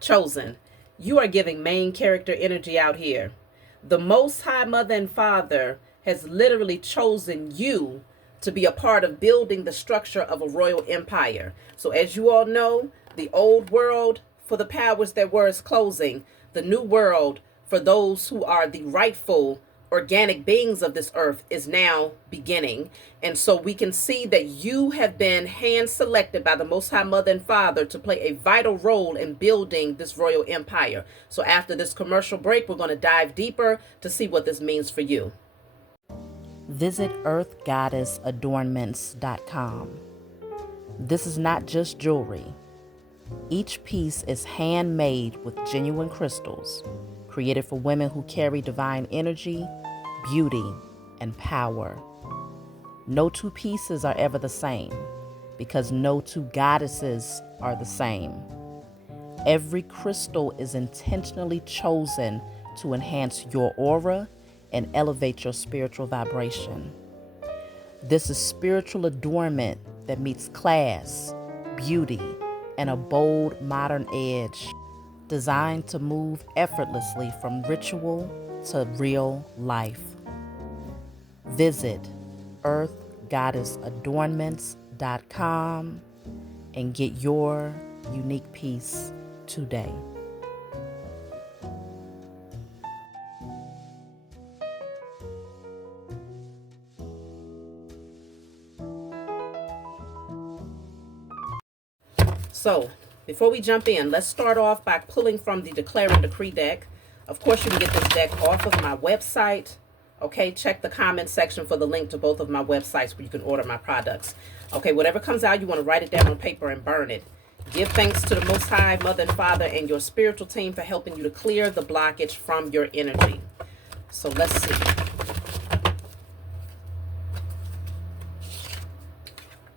Chosen, you are giving main character energy out here. The Most High Mother and Father has literally chosen you to be a part of building the structure of a royal empire. So as you all know, the old world for the powers that were is closing. The new world for those who are the rightful organic beings of this earth is now beginning. And so we can see that you have been hand selected by the Most High Mother and Father to play a vital role in building this royal empire. So after this commercial break, we're going to dive deeper to see what this means for you. Visit earthgoddessadornments.com. This is not just jewelry. Each piece is handmade with genuine crystals, created for women who carry divine energy, beauty, and power. No two pieces are ever the same, because no two goddesses are the same. Every crystal is intentionally chosen to enhance your aura and elevate your spiritual vibration. This is spiritual adornment that meets class, beauty, and a bold modern edge, designed to move effortlessly from ritual to real life. Visit earthgoddessadornments.com and get your unique piece today. So, before we jump in, let's start off by pulling from the Declare and Decree deck. Of course, you can get this deck off of my website. Okay, check the comment section for the link to both of my websites where you can order my products. Okay, whatever comes out, you want to write it down on paper and burn it. Give thanks to the Most High, Mother and Father, and your spiritual team for helping you to clear the blockage from your energy. So let's see.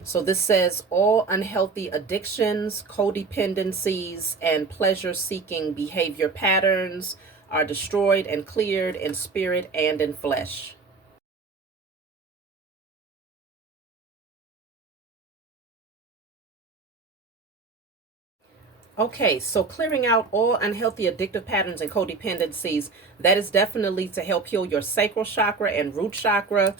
So this says all unhealthy addictions, codependencies, and pleasure-seeking behavior patterns are destroyed and cleared in spirit and in flesh. Okay, so clearing out all unhealthy addictive patterns and codependencies, that is definitely to help heal your sacral chakra and root chakra.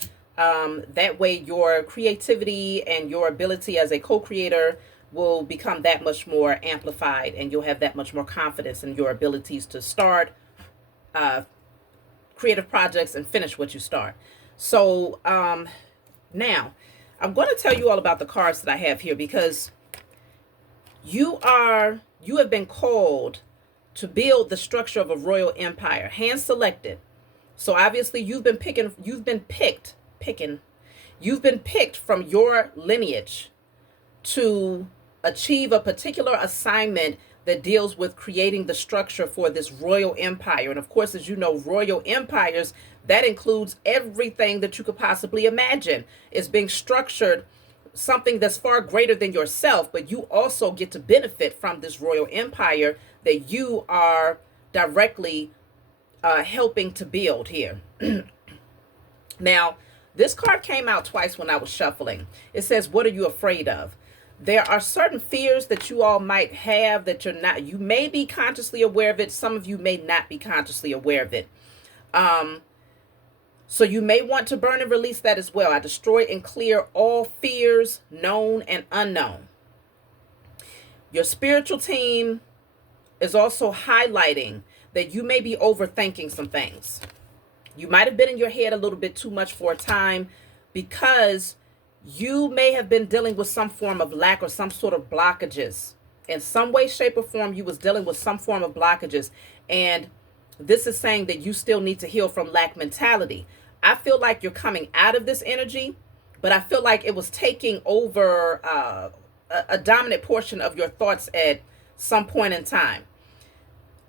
That way your creativity and your ability as a co-creator will become that much more amplified, and you'll have that much more confidence in your abilities to start creative projects and finish what you start. So now I'm going to tell you all about the cards that I have here, because you have been called to build the structure of a royal empire, hand selected. So obviously you've been picked from your lineage to achieve a particular assignment that deals with creating the structure for this royal empire. And of course, as you know, royal empires, that includes everything that you could possibly imagine is being structured, something that's far greater than yourself, but you also get to benefit from this royal empire that you are directly helping to build here. Now, this card came out twice when I was shuffling. It says, what are you afraid of? There are certain fears that you all might have that you may be consciously aware of it. Some of you may not be consciously aware of it. So you may want to burn and release that as well. I destroy and clear all fears, known and unknown. Your spiritual team is also highlighting that you may be overthinking some things. You might have been in your head a little bit too much for a time, because you may have been dealing with some form of lack or some sort of blockages. In some way, shape, or form, you was dealing with some form of blockages. And this is saying that you still need to heal from lack mentality. I feel like you're coming out of this energy, but I feel like it was taking over a dominant portion of your thoughts at some point in time.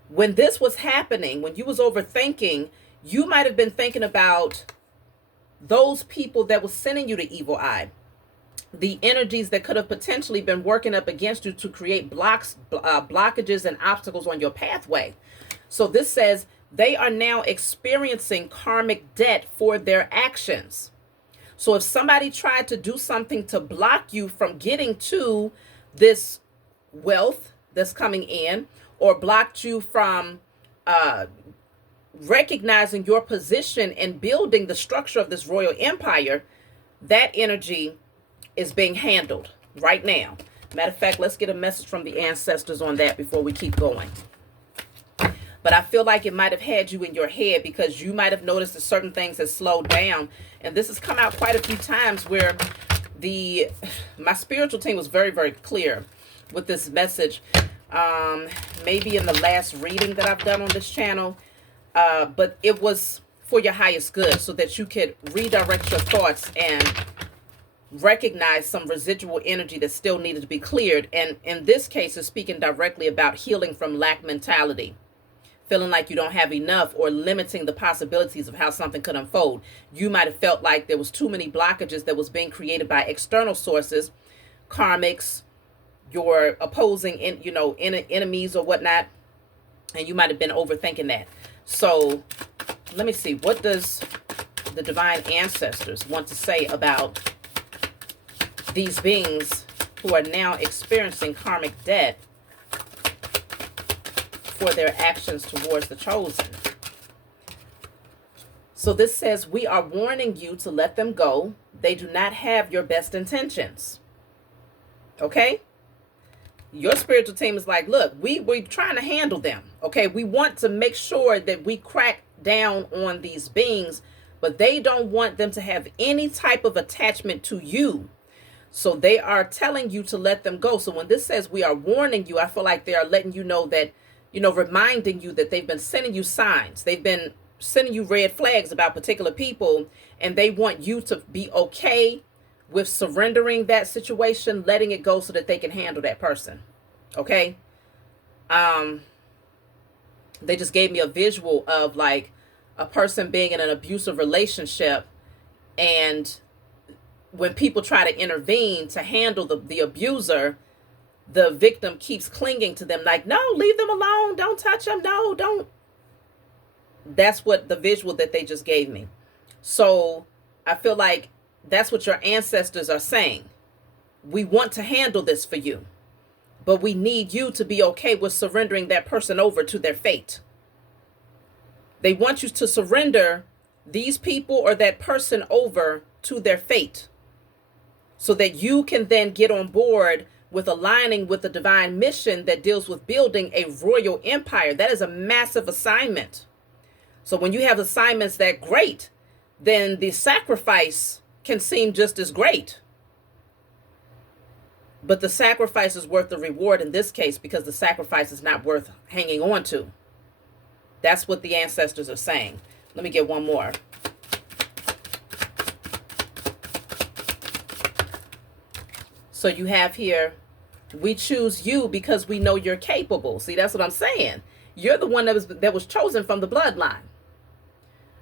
When this was happening, when you was overthinking, you might have been thinking about those people that was sending you the evil eye, the energies that could have potentially been working up against you to create blockages and obstacles on your pathway. So this says they are now experiencing karmic debt for their actions. So if somebody tried to do something to block you from getting to this wealth, that's coming in, or blocked you from recognizing your position in building the structure of this royal empire, that energy is being handled right now. Matter of fact, let's get a message from the ancestors on that before we keep going. But I feel like it might have had you in your head, because you might have noticed that certain things have slowed down. And this has come out quite a few times where my spiritual team was very, very clear with this message. Maybe in the last reading that I've done on this channel. But it was for your highest good, so that you could redirect your thoughts and recognize some residual energy that still needed to be cleared. And in this case, it's speaking directly about healing from lack mentality. Feeling like you don't have enough, or limiting the possibilities of how something could unfold. You might have felt like there was too many blockages that was being created by external sources, karmics, your opposing, enemies or whatnot, and you might have been overthinking that. So let me see, what does the divine ancestors want to say about these beings who are now experiencing karmic debt for their actions towards the chosen? So this says, we are warning you to let them go. They do not have your best intentions. Okay? Your spiritual team is like, look, we're trying to handle them. Okay? We want to make sure that we crack down on these beings, but they don't want them to have any type of attachment to you. So they are telling you to let them go. So when this says we are warning you, I feel like they are letting you know that, reminding you that they've been sending you signs. They've been sending you red flags about particular people, and they want you to be okay with surrendering that situation, letting it go so that they can handle that person. Okay? They just gave me a visual of like a person being in an abusive relationship, and when people try to intervene to handle the abuser, the victim keeps clinging to them like, no, leave them alone. Don't touch them. No, don't. That's what the visual that they just gave me. So I feel like that's what your ancestors are saying. We want to handle this for you, but we need you to be okay with surrendering that person over to their fate. They want you to surrender these people or that person over to their fate, so that you can then get on board with aligning with the divine mission that deals with building a royal empire. That is a massive assignment. So when you have assignments that great, then the sacrifice can seem just as great. But the sacrifice is worth the reward in this case, because the sacrifice is not worth hanging on to. That's what the ancestors are saying. Let me get one more. So you have here, we choose you because we know you're capable. See, that's what I'm saying. You're the one that was chosen from the bloodline.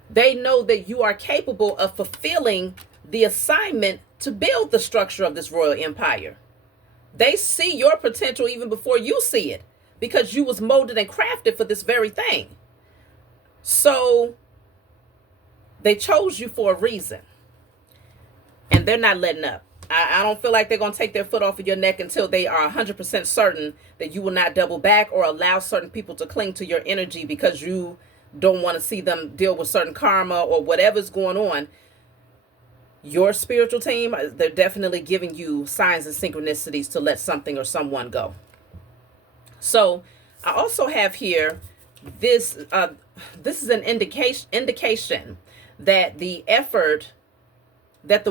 They know that you are capable of fulfilling the assignment to build the structure of this royal empire. They see your potential even before you see it, because you was molded and crafted for this very thing. So they chose you for a reason, and they're not letting up. I don't feel like they're going to take their foot off of your neck until they are 100% certain that you will not double back or allow certain people to cling to your energy because you don't want to see them deal with certain karma or whatever's going on. Your spiritual team, they're definitely giving you signs and synchronicities to let something or someone go. So I also have here this is an indication that the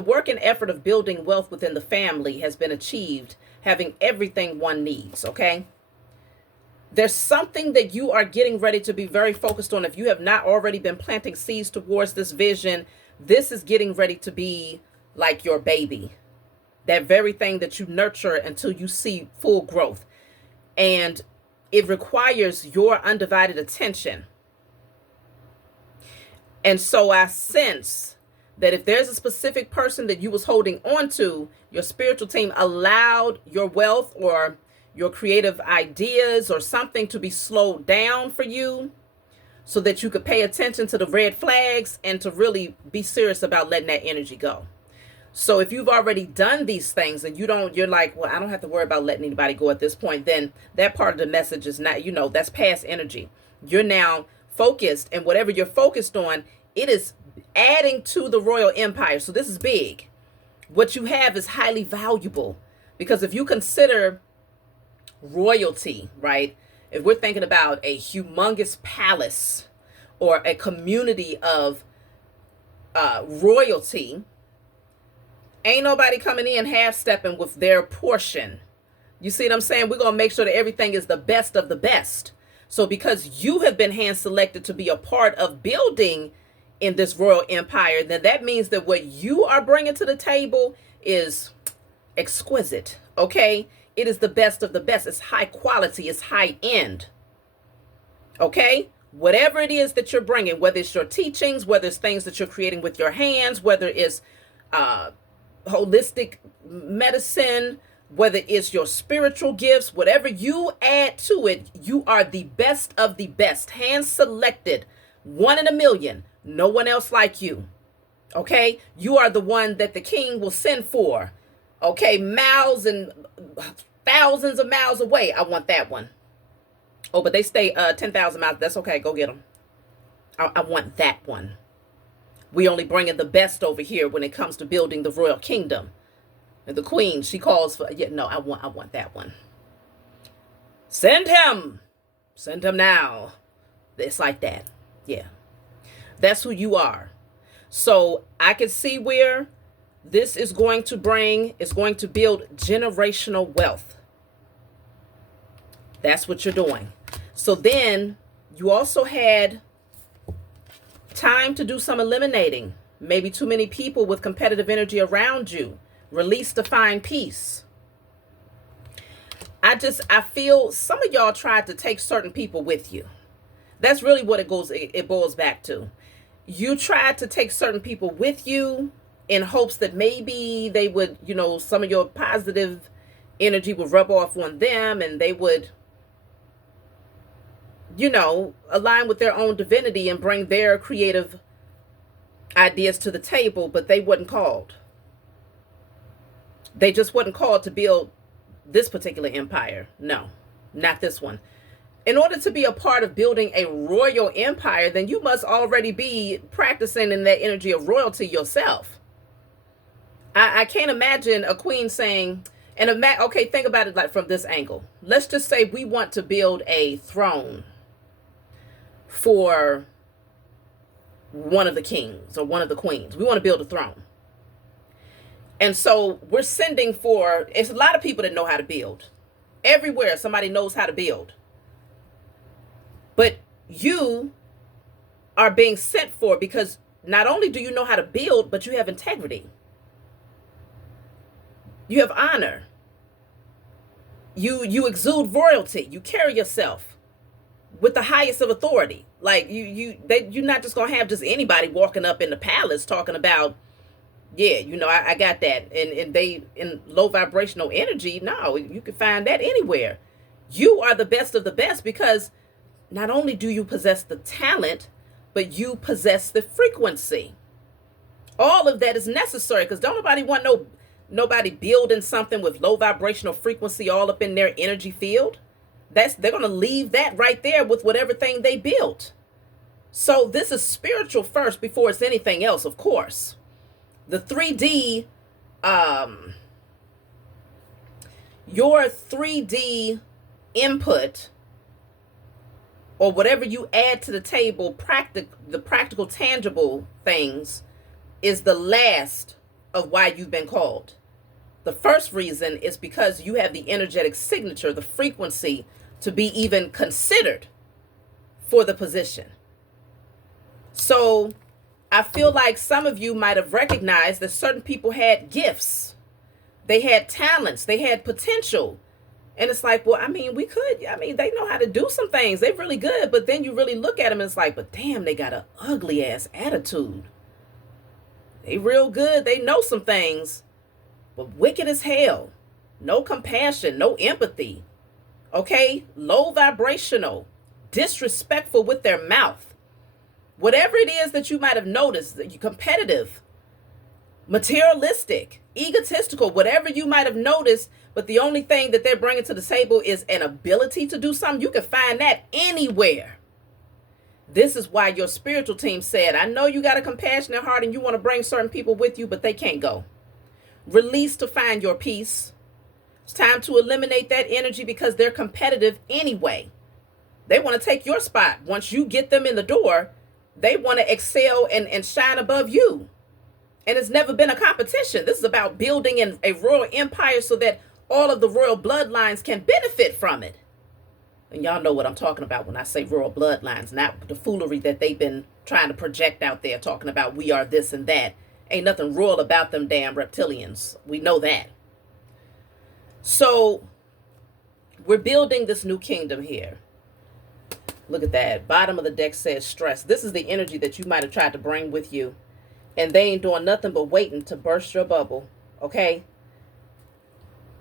work and effort of building wealth within the family has been achieved, having everything one needs, okay? There's something that you are getting ready to be very focused on. If you have not already been planting seeds towards this vision, this is getting ready to be like your baby. That very thing that you nurture until you see full growth. And it requires your undivided attention. And so I sense that if there's a specific person that you was holding on to, your spiritual team allowed your wealth or your creative ideas or something to be slowed down for you so that you could pay attention to the red flags and to really be serious about letting that energy go. So if you've already done these things and you're like, well, I don't have to worry about letting anybody go at this point, then that part of the message is not, that's past energy. You're now focused, and whatever you're focused on, it is adding to the royal empire. So this is big. What you have is highly valuable, because if you consider royalty, right? If we're thinking about a humongous palace or a community of royalty, ain't nobody coming in half-stepping with their portion. You see what I'm saying? We're going to make sure that everything is the best of the best. So because you have been hand-selected to be a part of building in this royal empire, then that means that what you are bringing to the table is exquisite, okay? It is the best of the best. It's high quality. It's high end, okay? Whatever it is that you're bringing, whether it's your teachings, whether it's things that you're creating with your hands, whether it's holistic medicine, whether it's your spiritual gifts, whatever you add to it, you are the best of the best, hand selected, 1 in a million, no one else like you. Okay, you are the one that the king will send for. Okay, miles and thousands of miles away. I want that one. Oh, but they stay 10,000 miles. That's okay. Go get them. I want that one. We only bring in the best over here when it comes to building the royal kingdom. And the queen, she calls for, yeah, no, I want that one. Send him. Send him now. It's like that. Yeah. That's who you are. So I can see where this is going to build generational wealth. That's what you're doing. So then you also had time to do some eliminating. Maybe too many people with competitive energy around you. Release to find peace. I feel some of y'all tried to take certain people with you. That's really what it boils back to. You tried to take certain people with you in hopes that maybe they would, some of your positive energy would rub off on them and they would, align with their own divinity and bring their creative ideas to the table, but they wasn't called. They just wasn't called to build this particular empire. No, not this one. In order to be a part of building a royal empire, then you must already be practicing in that energy of royalty yourself. I can't imagine a queen saying, okay, think about it like from this angle. Let's just say we want to build a throne for one of the kings or one of the queens. We want to build a throne. And so we're sending it's a lot of people that know how to build. Everywhere somebody knows how to build. But you are being sent for because not only do you know how to build, but you have integrity. You have honor. You exude royalty. You carry yourself with the highest of authority. Like you're not just gonna have just anybody walking up in the palace talking about, yeah, I got that. And they in low vibrational energy. No, you can find that anywhere. You are the best of the best because not only do you possess the talent, but you possess the frequency. All of that is necessary because don't nobody want nobody building something with low vibrational frequency all up in their energy field. They're going to leave that right there with whatever thing they built. So this is spiritual first before it's anything else, of course. The 3D, your 3D input or whatever you add to the table, the practical, tangible things is the last of why you've been called. The first reason is because you have the energetic signature, the frequency to be even considered for the position. So I feel like some of you might have recognized that certain people had gifts. They had talents. They had potential. And it's like, well, they know how to do some things. They're really good. But then you really look at them and it's like, but damn, they got an ugly ass attitude. They real good. They know some things, but wicked as hell. No compassion, no empathy. Okay? Low vibrational, disrespectful with their mouth. Whatever it is that you might have noticed, that you're competitive. materialistic, egotistical, whatever you might have noticed. But the only thing that they're bringing to the table is an ability to do something. You can find that anywhere. This is why your spiritual team said, I know you got a compassionate heart and you want to bring certain people with you, but they can't go. Release to find your peace. It's time to eliminate that energy because they're competitive anyway. They want to take your spot. Once you get them in the door, they want to excel and shine above you. And it's never been a competition. This is about building a royal empire so that all of the royal bloodlines can benefit from it. And y'all know what I'm talking about when I say royal bloodlines, not the foolery that they've been trying to project out there, talking about we are this and that. Ain't nothing royal about them damn reptilians. We know that. So we're building this new kingdom here. Look at that. Bottom of the deck says stress. This is the energy that you might have tried to bring with you. And they ain't doing nothing but waiting to burst your bubble. Okay?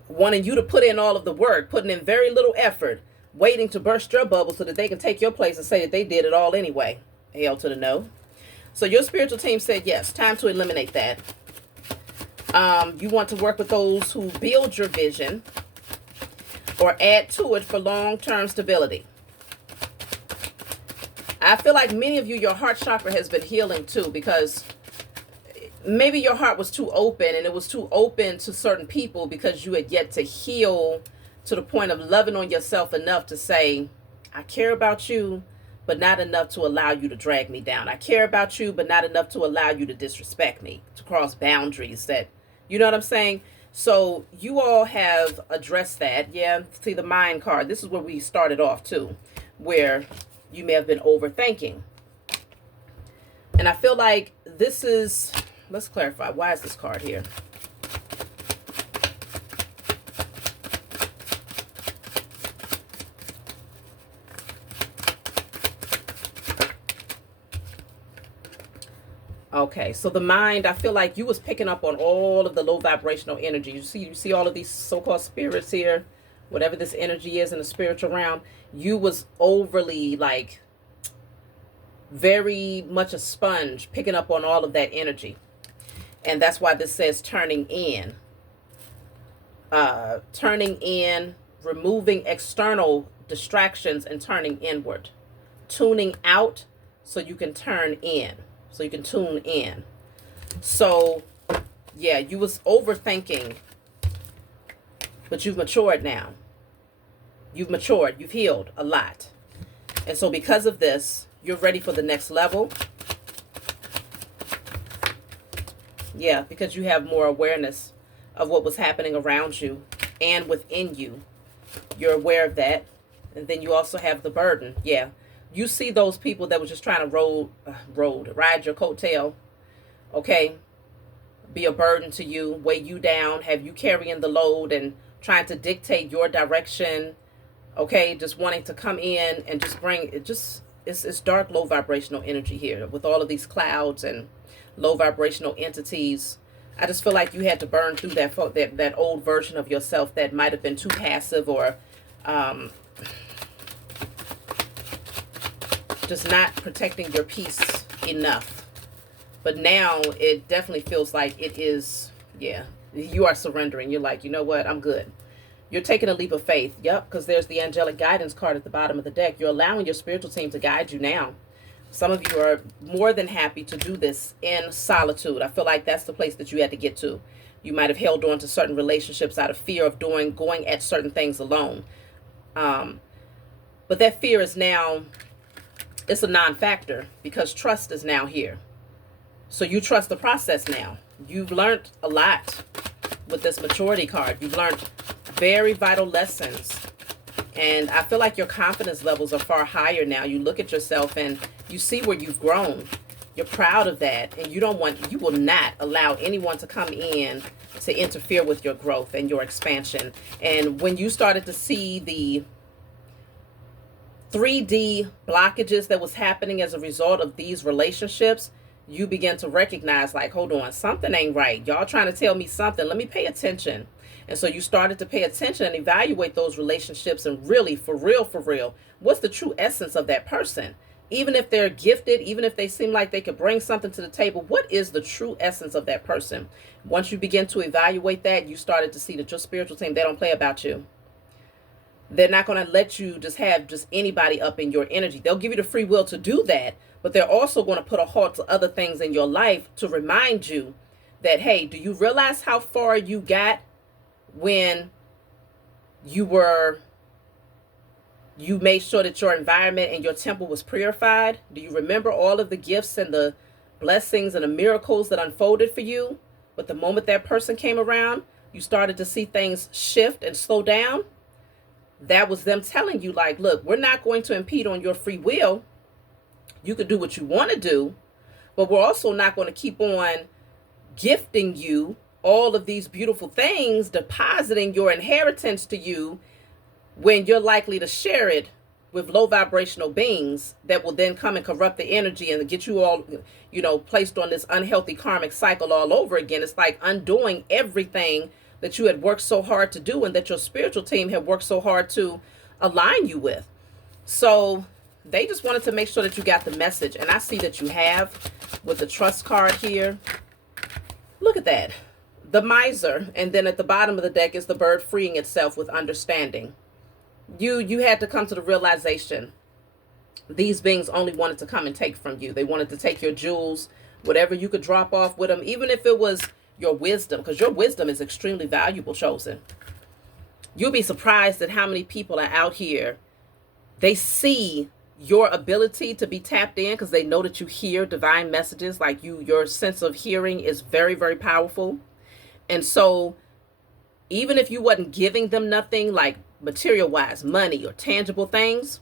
Wanting you to put in all of the work, putting in very little effort, waiting to burst your bubble so that they can take your place and say that they did it all anyway. Hell to the no. So your spiritual team said, yes, time to eliminate that. You want to work with those who build your vision or add to it for long-term stability. I feel like many of you, your heart chakra has been healing too, because maybe your heart was too open and it was too open to certain people because you had yet to heal to the point of loving on yourself enough to say, I care about you, but not enough to allow you to drag me down. I care about you, but not enough to allow you to disrespect me, to cross boundaries that, you know what I'm saying? So you all have addressed that. Yeah, see the mind card. This is where we started off too, where you may have been overthinking. And I feel like this is, let's clarify, why is this card here? Okay, so the mind, I feel like you was picking up on all of the low vibrational energy. You see all of these so-called spirits here, whatever this energy is in the spiritual realm. You was overly like very much a sponge picking up on all of that energy. And that's why this says turning in. Turning in, removing external distractions and turning inward. Tuning out so you can turn in. So you can tune in. So, yeah, you was overthinking, but you've matured now. You've matured. You've healed a lot. And so because of this, you're ready for the next level. Yeah, because you have more awareness of what was happening around you and within you. You're aware of that. And then you also have the burden. Yeah. You see those people that were just trying to ride your coattail, okay? Be a burden to you, weigh you down, have you carrying the load and trying to dictate your direction, okay? Just wanting to come in and just bring it. It's dark, low vibrational energy here with all of these clouds and low vibrational entities. I just feel like you had to burn through that old version of yourself that might have been too passive or just not protecting your peace enough. But now it definitely feels like it is, yeah, you are surrendering. You're like, you know what, I'm good. You're taking a leap of faith. Yep, because there's the angelic guidance card at the bottom of the deck. You're allowing your spiritual team to guide you now. Some of you are more than happy to do this in solitude. I feel like that's the place that you had to get to. You might have held on to certain relationships out of fear of going at certain things alone. But that fear is now, it's a non-factor because trust is now here. So you trust the process now. You've learned a lot with this maturity card. You've learned very vital lessons. And I feel like your confidence levels are far higher now. You look at yourself and you see where you've grown. You're proud of that. And you will not allow anyone to come in to interfere with your growth and your expansion. And when you started to see the 3D blockages that was happening as a result of these relationships, you begin to recognize, like, hold on, something ain't right. Y'all trying to tell me something. Let me pay attention. And so you started to pay attention and evaluate those relationships and really, for real, what's the true essence of that person? Even if they're gifted, even if they seem like they could bring something to the table, what is the true essence of that person? Once you begin to evaluate that, you started to see that your spiritual team, they don't play about you. They're not going to let you just have just anybody up in your energy. They'll give you the free will to do that, but they're also going to put a halt to other things in your life to remind you that, hey, do you realize how far you got when you made sure that your environment and your temple was purified? Do you remember all of the gifts and the blessings and the miracles that unfolded for you? But the moment that person came around, you started to see things shift and slow down. That was them telling you, like, look, we're not going to impede on your free will. You could do what you want to do, but we're also not going to keep on gifting you all of these beautiful things, depositing your inheritance to you when you're likely to share it with low vibrational beings that will then come and corrupt the energy and get you all, placed on this unhealthy karmic cycle all over again. It's like undoing everything that you had worked so hard to do and that your spiritual team had worked so hard to align you with. So they just wanted to make sure that you got the message. And I see that you have with the trust card here. Look at that. The miser. And then at the bottom of the deck is the bird freeing itself with understanding. You had to come to the realization these beings only wanted to come and take from you. They wanted to take your jewels, whatever you could drop off with them, even if it was your wisdom, because your wisdom is extremely valuable, chosen. You'll be surprised at how many people are out here. They see your ability to be tapped in because they know that you hear divine messages. Like your sense of hearing is very, very powerful. And so even if you wasn't giving them nothing like material wise, money or tangible things,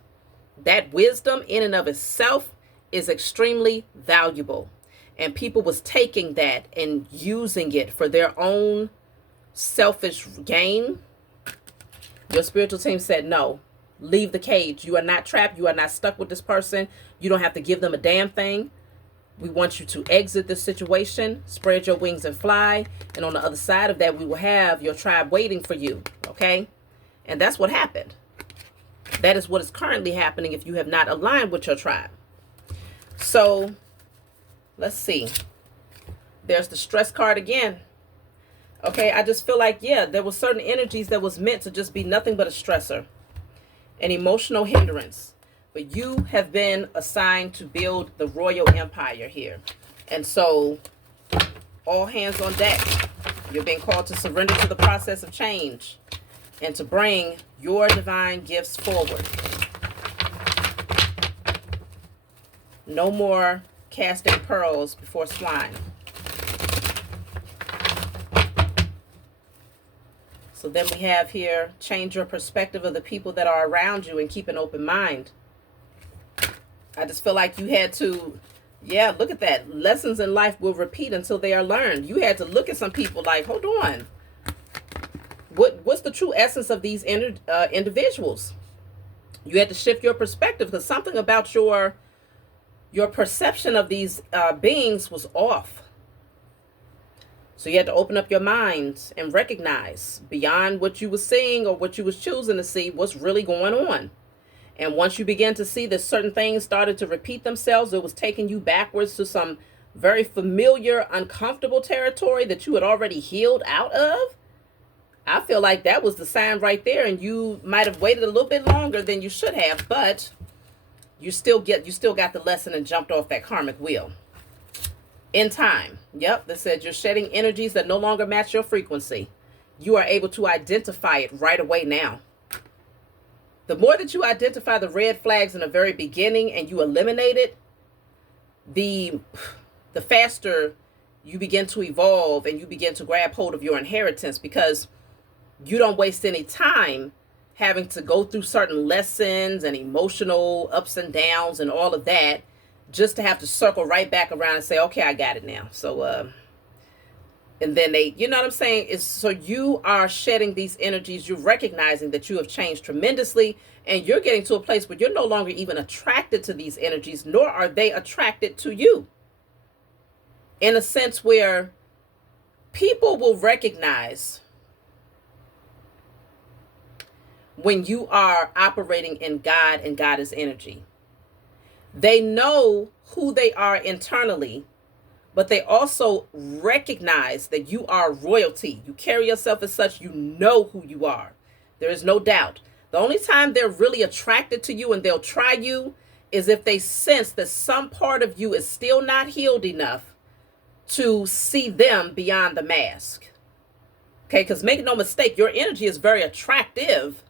that wisdom in and of itself is extremely valuable. And people was taking that and using it for their own selfish gain. Your spiritual team said, no, leave the cage. You are not trapped. You are not stuck with this person. You don't have to give them a damn thing. We want you to exit this situation, spread your wings and fly. And on the other side of that, we will have your tribe waiting for you. Okay? And that's what happened. That is what is currently happening if you have not aligned with your tribe. So let's see. There's the stress card again. Okay, I just feel like, yeah, there were certain energies that was meant to just be nothing but a stressor, an emotional hindrance. But you have been assigned to build the royal empire here. And so all hands on deck. You're being called to surrender to the process of change and to bring your divine gifts forward. No more casting pearls before swine. So then we have here, change your perspective of the people that are around you and keep an open mind. I just feel like you had to, yeah, look at that. Lessons in life will repeat until they are learned. You had to look at some people like, hold on. What's the true essence of these individuals? You had to shift your perspective because something about your perception of these beings was off. So you had to open up your mind and recognize beyond what you were seeing or what you was choosing to see what's really going on. And once you began to see that certain things started to repeat themselves, it was taking you backwards to some very familiar, uncomfortable territory that you had already healed out of. I feel like that was the sign right there, and you might have waited a little bit longer than you should have, but you still got the lesson and jumped off that karmic wheel. In time. Yep, that said you're shedding energies that no longer match your frequency. You are able to identify it right away now. The more that you identify the red flags in the very beginning and you eliminate it, the faster you begin to evolve and you begin to grab hold of your inheritance, because you don't waste any time having to go through certain lessons and emotional ups and downs and all of that just to have to circle right back around and say, okay, I got it now. So, and then they, you know what I'm saying? Is so you are shedding these energies. You're recognizing that you have changed tremendously, and you're getting to a place where you're no longer even attracted to these energies, nor are they attracted to you. In a sense where people will recognize when you are operating in God and God is energy. They know who they are internally, but they also recognize that you are royalty. You carry yourself as such. You know who you are. There is no doubt. The only time they're really attracted to you and they'll try you is if they sense that some part of you is still not healed enough to see them beyond the mask. Okay, because make no mistake, your energy is very attractive,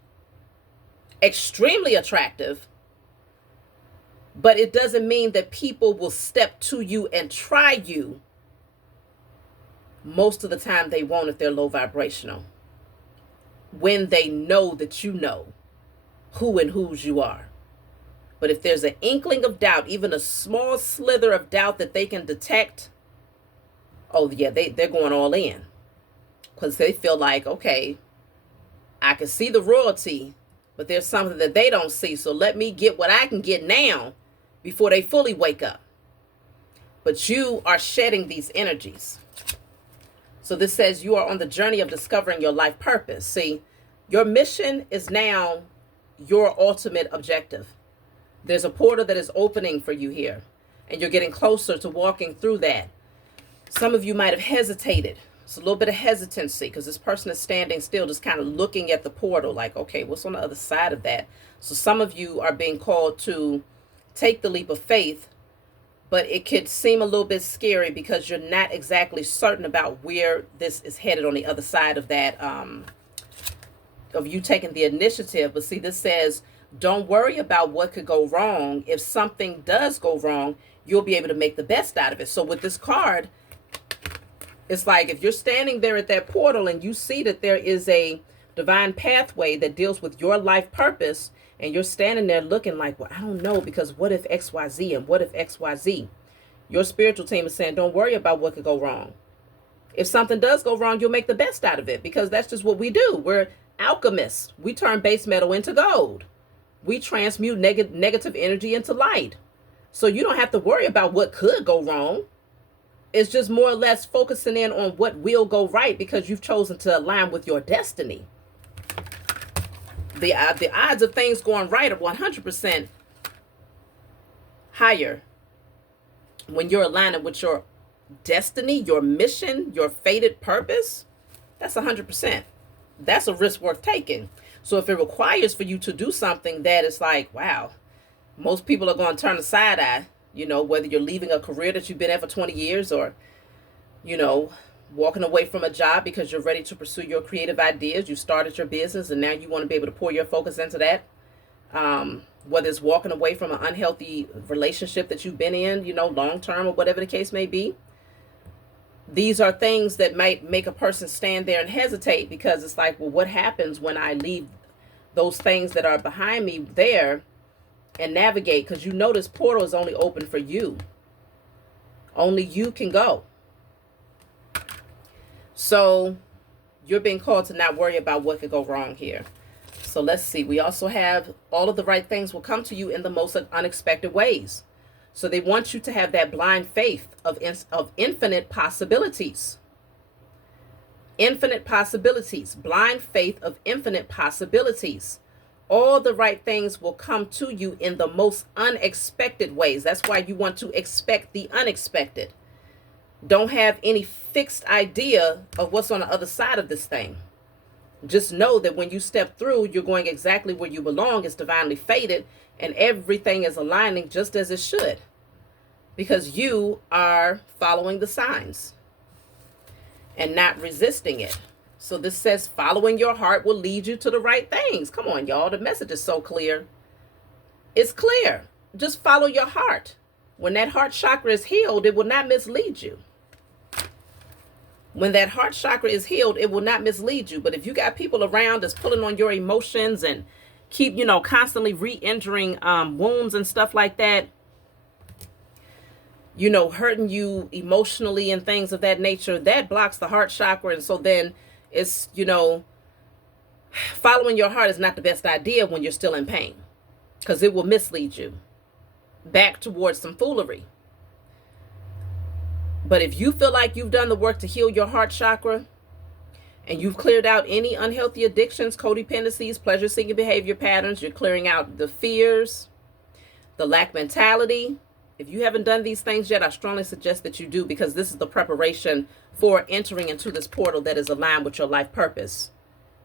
extremely attractive, but it doesn't mean that people will step to you and try you. Most of the time they won't if they're low vibrational. When they know that you know who and whose you are. But if there's an inkling of doubt, even a small slither of doubt that they can detect, oh yeah, they're going all in. Because they feel like, okay, I can see the royalty, but there's something that they don't see. So let me get what I can get now before they fully wake up. But you are shedding these energies. So this says you are on the journey of discovering your life purpose. See, your mission is now your ultimate objective. There's a portal that is opening for you here, and you're getting closer to walking through that. Some of you might have hesitated. It's a little bit of hesitancy because this person is standing still, just kind of looking at the portal like, okay, what's on the other side of that? So some of you are being called to take the leap of faith, but it could seem a little bit scary because you're not exactly certain about where this is headed on the other side of that, of you taking the initiative. But see, this says, don't worry about what could go wrong. If something does go wrong, you'll be able to make the best out of it. So with this card, it's like if you're standing there at that portal and you see that there is a divine pathway that deals with your life purpose, and you're standing there looking like, well, I don't know, because what if XYZ and what if XYZ? Your spiritual team is saying, don't worry about what could go wrong. If something does go wrong, you'll make the best out of it, because that's just what we do. We're alchemists. We turn base metal into gold. We transmute negative energy into light. So you don't have to worry about what could go wrong. It's just more or less focusing in on what will go right because you've chosen to align with your destiny. The odds of things going right are 100% higher when you're aligning with your destiny, your mission, your fated purpose. That's 100%. That's a risk worth taking. So if it requires for you to do something that is like, wow, most people are going to turn a side eye, you know, whether you're leaving a career that you've been at for 20 years or, you know, walking away from a job because you're ready to pursue your creative ideas. You started your business and now you want to be able to pour your focus into that. Whether it's walking away from an unhealthy relationship that you've been in, you know, long term or whatever the case may be. These are things that might make a person stand there and hesitate because it's like, well, what happens when I leave those things that are behind me there and navigate? Because you know this portal is only open for you. Only you can go. So you're being called to not worry about what could go wrong here. So let's see. We also have all of the right things will come to you in the most unexpected ways. So they want you to have that blind faith of infinite possibilities. Infinite possibilities. Blind faith of infinite possibilities. All the right things will come to you in the most unexpected ways. That's why you want to expect the unexpected. Don't have any fixed idea of what's on the other side of this thing. Just know that when you step through, you're going exactly where you belong. It's divinely fated, and everything is aligning just as it should, because you are following the signs and not resisting it. So this says following your heart will lead you to the right things. Come on, y'all. The message is so clear. It's clear. Just follow your heart. When that heart chakra is healed, it will not mislead you. When that heart chakra is healed, it will not mislead you. But if you got people around that's pulling on your emotions and keep, you know, constantly re-injuring wounds and stuff like that, you know, hurting you emotionally and things of that nature, that blocks the heart chakra. And so then it's, you know, following your heart is not the best idea when you're still in pain, because it will mislead you back towards some foolery. But if you feel like you've done the work to heal your heart chakra and you've cleared out any unhealthy addictions, codependencies, pleasure-seeking behavior patterns, you're clearing out the fears, the lack mentality. If you haven't done these things yet, I strongly suggest that you do, because this is the preparation for entering into this portal that is aligned with your life purpose.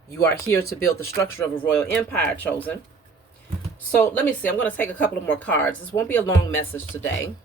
You are here to build the structure of a royal empire, chosen. So let me see. I'm going to take a couple of more cards. This won't be a long message today.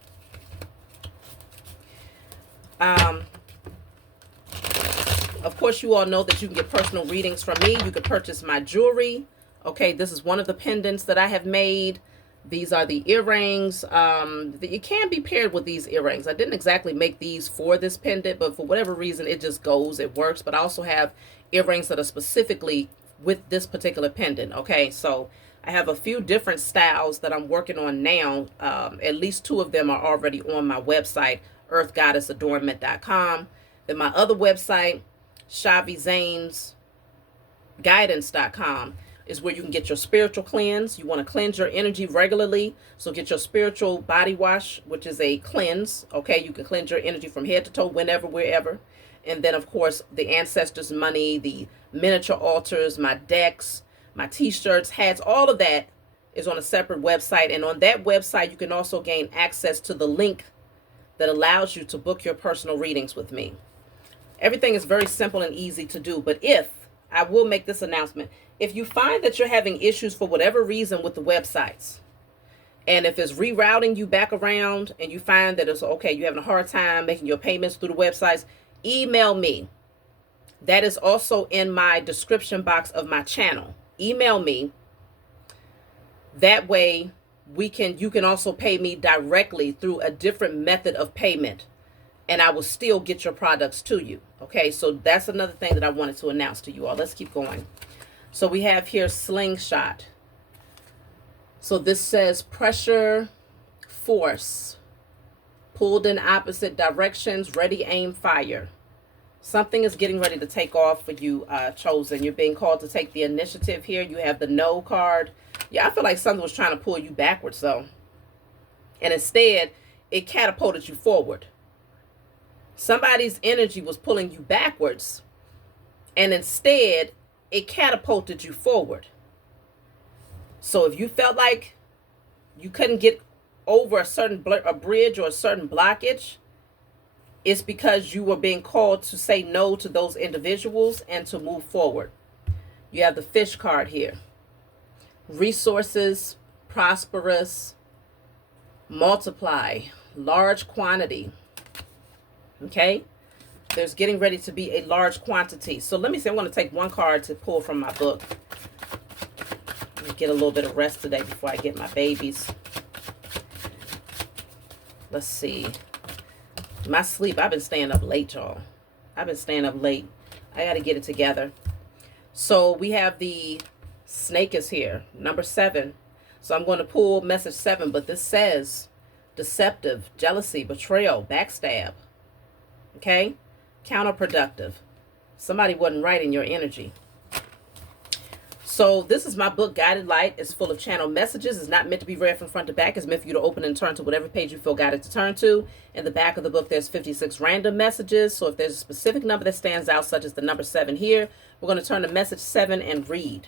Of course, you all know that you can get personal readings from me. You can purchase my jewelry. Okay, this is one of the pendants that I have made. These are the earrings. It can be paired with these earrings. I didn't exactly make these for this pendant, but for whatever reason, it just goes. It works. But I also have earrings that are specifically with this particular pendant. Okay, so I have a few different styles that I'm working on now. At least 2 of them are already on my website, earthgoddessadornment.com. Then my other website, chhaviZane'sguidance.com, is where you can get your spiritual cleanse. You want to cleanse your energy regularly, so get your spiritual body wash, which is a cleanse. Okay, you can cleanse your energy from head to toe, whenever, wherever. And then, of course, the ancestors' money, the miniature altars, my decks, my t-shirts, hats, all of that is on a separate website. And on that website, you can also gain access to the link that allows you to book your personal readings with me. Everything is very simple and easy to do. But I will make this announcement, if you find that you're having issues for whatever reason with the websites, and if it's rerouting you back around and you find that it's okay, you're having a hard time making your payments through the websites, email me. That is also in my description box of my channel. Email me. That way you can also pay me directly through a different method of payment, and I will still get your products to you. Okay, so that's another thing that I wanted to announce to you all. Let's keep going. So we have here slingshot. So this says pressure, force, pulled in opposite directions, ready, aim, fire. Something is getting ready to take off for you, chosen. You're being called to take the initiative here. You have the no card. Yeah, I feel like something was trying to pull you backwards, though. And instead, it catapulted you forward. Somebody's energy was pulling you backwards, and instead, it catapulted you forward. So if you felt like you couldn't get over a bridge or a certain blockage, it's because you were being called to say no to those individuals and to move forward. You have the fish card here. Resources, prosperous, multiply, large quantity. Okay? There's getting ready to be a large quantity. So let me see. I'm going to take one card to pull from my book. Let me get a little bit of rest today before I get my babies. Let's see. My sleep, I've been staying up late, y'all. I've been staying up late. I got to get it together. So we have the snake is here, number 7. So I'm going to pull message 7, but this says deceptive, jealousy, betrayal, backstab. Okay? Counterproductive. Somebody wasn't right in your energy. So this is my book, Guided Light. It's full of channel messages. It's not meant to be read from front to back. It's meant for you to open and turn to whatever page you feel guided to turn to. In the back of the book, there's 56 random messages. So if there's a specific number that stands out, such as the number 7 here, we're going to turn to message 7 and read.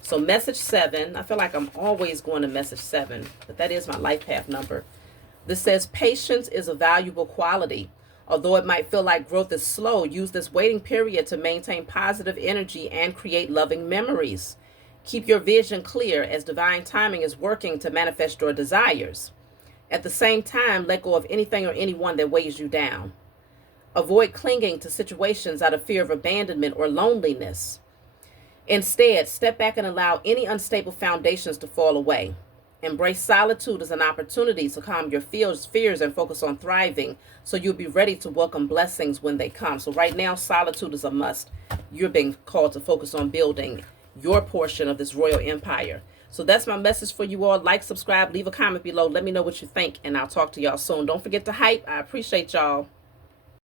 So message 7, I feel like I'm always going to message 7, but that is my life path number. This says, patience is a valuable quality. Although it might feel like growth is slow, use this waiting period to maintain positive energy and create loving memories. Keep your vision clear as divine timing is working to manifest your desires. At the same time, let go of anything or anyone that weighs you down. Avoid clinging to situations out of fear of abandonment or loneliness. Instead, step back and allow any unstable foundations to fall away. Embrace solitude as an opportunity to calm your fears and focus on thriving, so you'll be ready to welcome blessings when they come. So right now, solitude is a must. You're being called to focus on building your portion of this royal empire. So that's my message for you all. Like, subscribe, leave a comment below. Let me know what you think, and I'll talk to y'all soon. Don't forget to hype. I appreciate y'all.